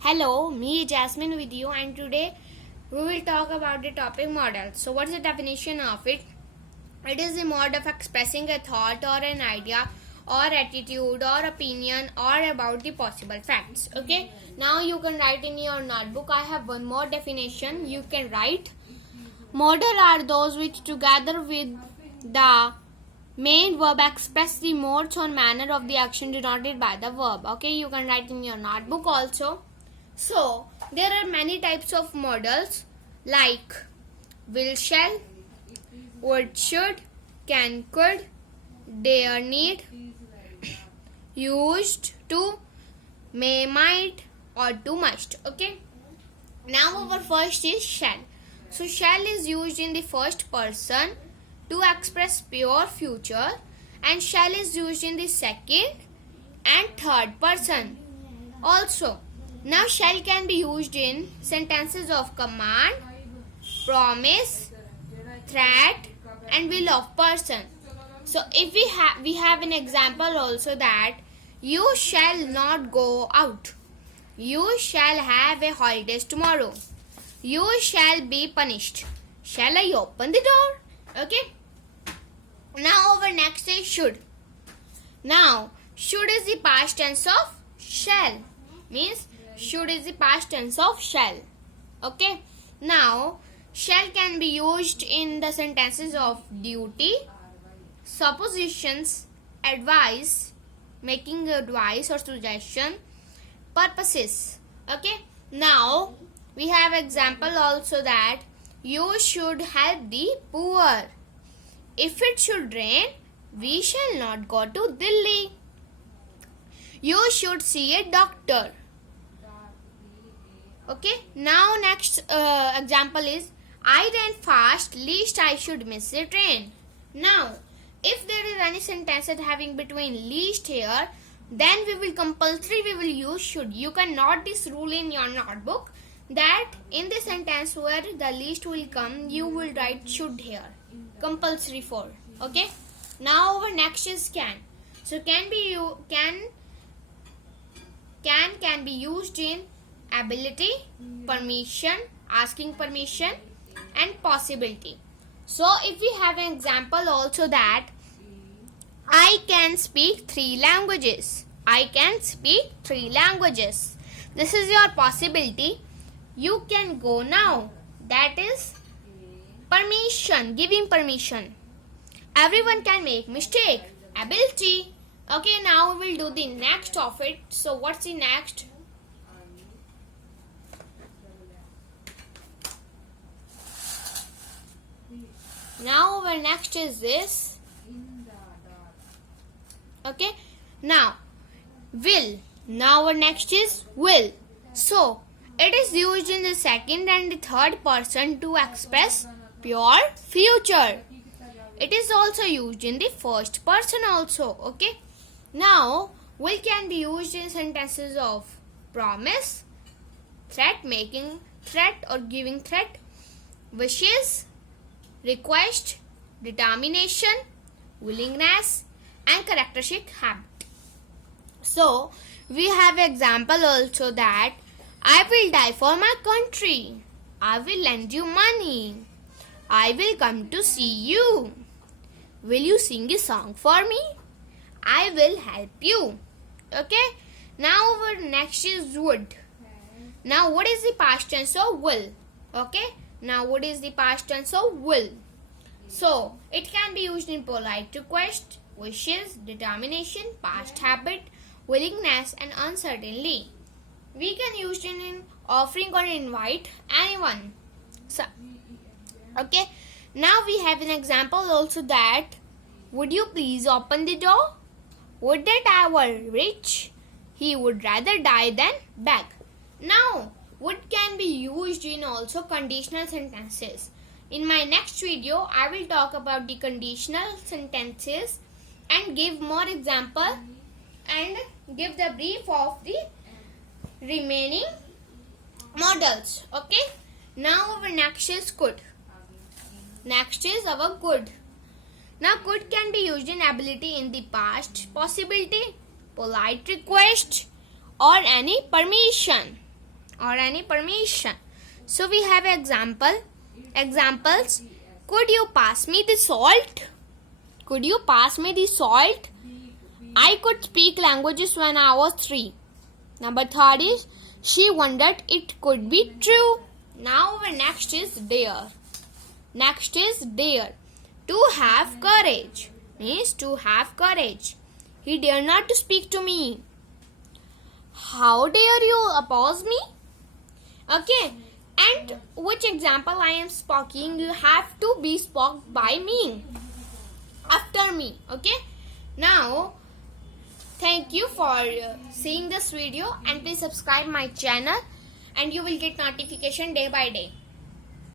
Hello, me Jasmine with you, and today we will talk about the topic model. So, what's the definition of it? It is the mode of expressing a thought or an idea or attitude or opinion or about the possible facts. Okay, now you can write in your notebook. I have one more definition. You can write modal are those which, together with the main verb, express the modes or manner of the action denoted by the verb. Okay, you can write in your notebook also. So, there are many types of modals like will, shall, would, should, can, could, dare, need, used to, may, might, or to, must. Okay. Now our first is shall. So, shall is used in the first person to express pure future, and shall is used in the second and third person. Also, now shall can be used in sentences of command, promise, threat, and will of person. So if we have an example also that you shall not go out. You shall have a holidays tomorrow. You shall be punished. Shall I open the door? Okay. Now our next is should. Now should is the past tense of shall. Means should is the past tense of shall. Okay. Now shall can be used in the sentences of duty, suppositions, advice, making advice or suggestion, purposes. Okay. Now we have example also that you should help the poor. If it should rain, we shall not go to Delhi. You should see a doctor. Okay. Now next example is I ran fast, least I should miss a train. Now if there is any sentence having between least here, then we will use should. You can note this rule in your notebook that in the sentence where the least will come, you will write should here. Compulsory for. Okay. Now our next is can. So can be used in ability, permission, asking permission, and possibility. So if we have an example also that I can speak 3 languages. I can speak 3 languages. This is your possibility. You can go now. That is permission, giving permission. Everyone can make mistake. Ability. Okay, now we will do the next of it. So what's the next? Now our next is this. Okay. Now will. Now our next is will. So it is used in the second and the third person to express pure future. It is also used in the first person also. Okay. Now will can be used in sentences of promise, threat, making threat or giving threat, wishes, request, determination, willingness, and characteristic habit. So we have example also that I will die for my country. I will lend you money. I will come to see you. Will you sing a song for me? I will help you. Okay. Now our next is would. Now what is the past tense of will? Okay. Now what is the past tense of will? So it can be used in polite request, wishes, determination, past habit, willingness, and uncertainty. We can use it in offering or invite anyone. So, okay. Now we have an example also that would you please open the door? Would that I were rich? He would rather die than beg. Now would can be used in also conditional sentences. In my next video, I will talk about the conditional sentences and give more example and give the brief of the remaining models. Okay. Now our next is could. Next is our could. Now could can be used in ability in the past, possibility, polite request, or any permission. or any permission. So we have examples. Could you pass me the salt? Could you pass me the salt? I could speak languages when I was 3. Number 3 is she wondered it could be true. Now our next is dare. Next is dare. To have courage means to have courage. He dare not to speak to me. How dare you oppose me? Okay. And which example I am speaking, you have to be spoke by me. After me. Okay. Now, thank you for seeing this video and please subscribe my channel and you will get notification day by day.